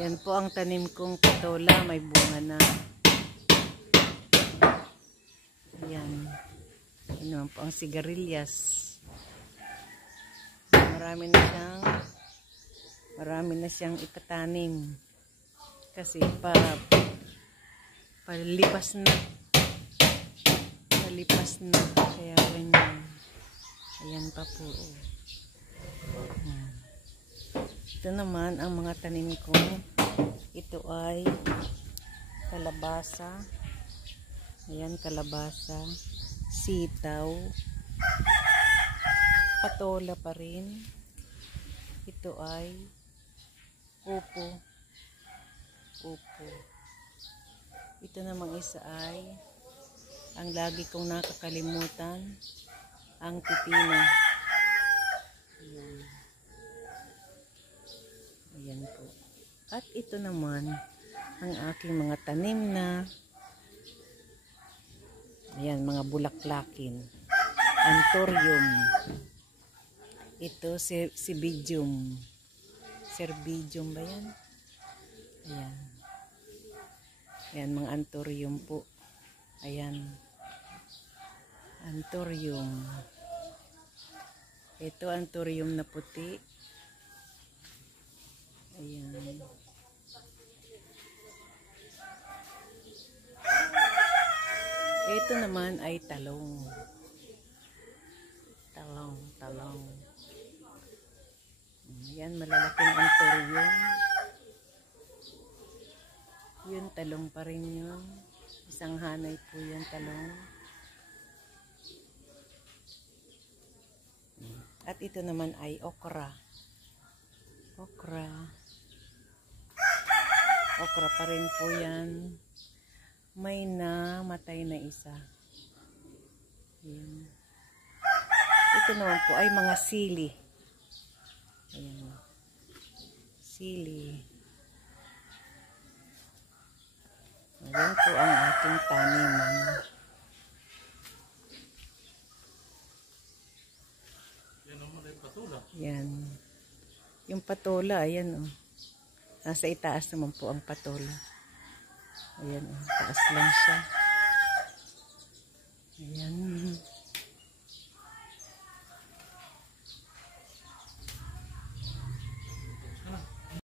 Yan po ang tanim kong patola, may bunga na. Ayan. Yan naman po ang sigarilyas. Marami na siyang itatanim. Kasi palipas na. Kaya ganyan. Ayan pa po. Ito naman ang mga tanim ko. Ito ay kalabasa. Ayan, kalabasa. Sitaw. Patola pa rin. Ito ay upo. Ito namang isa ay ang lagi kong nakakalimutan, ang pipino. Ayan. Ayan po. At ito naman ang aking mga tanim na ayan, mga bulaklakin. Anthurium. Ito Cymbidium. Cymbidium ba yan? Ayan. Ayan, mga Anthurium po. Ayan. Anthurium. Ito Anthurium na puti. Ayan. Ito naman ay talong. Talong. Ayan, malalaking Anthurium. Yun, talong pa rin yun. Isang hanay po yun, talong. At ito naman ay okra. Okra pa rin po yan. May namatay na isa. Ayan. Ito naman po ay mga sili. Ayan. Sili. Ayan po ang ating taniman. Yan. Yung patola, ayan o. Nasa itaas naman po ang patola. Ayan o, taas lang siya. Ayan.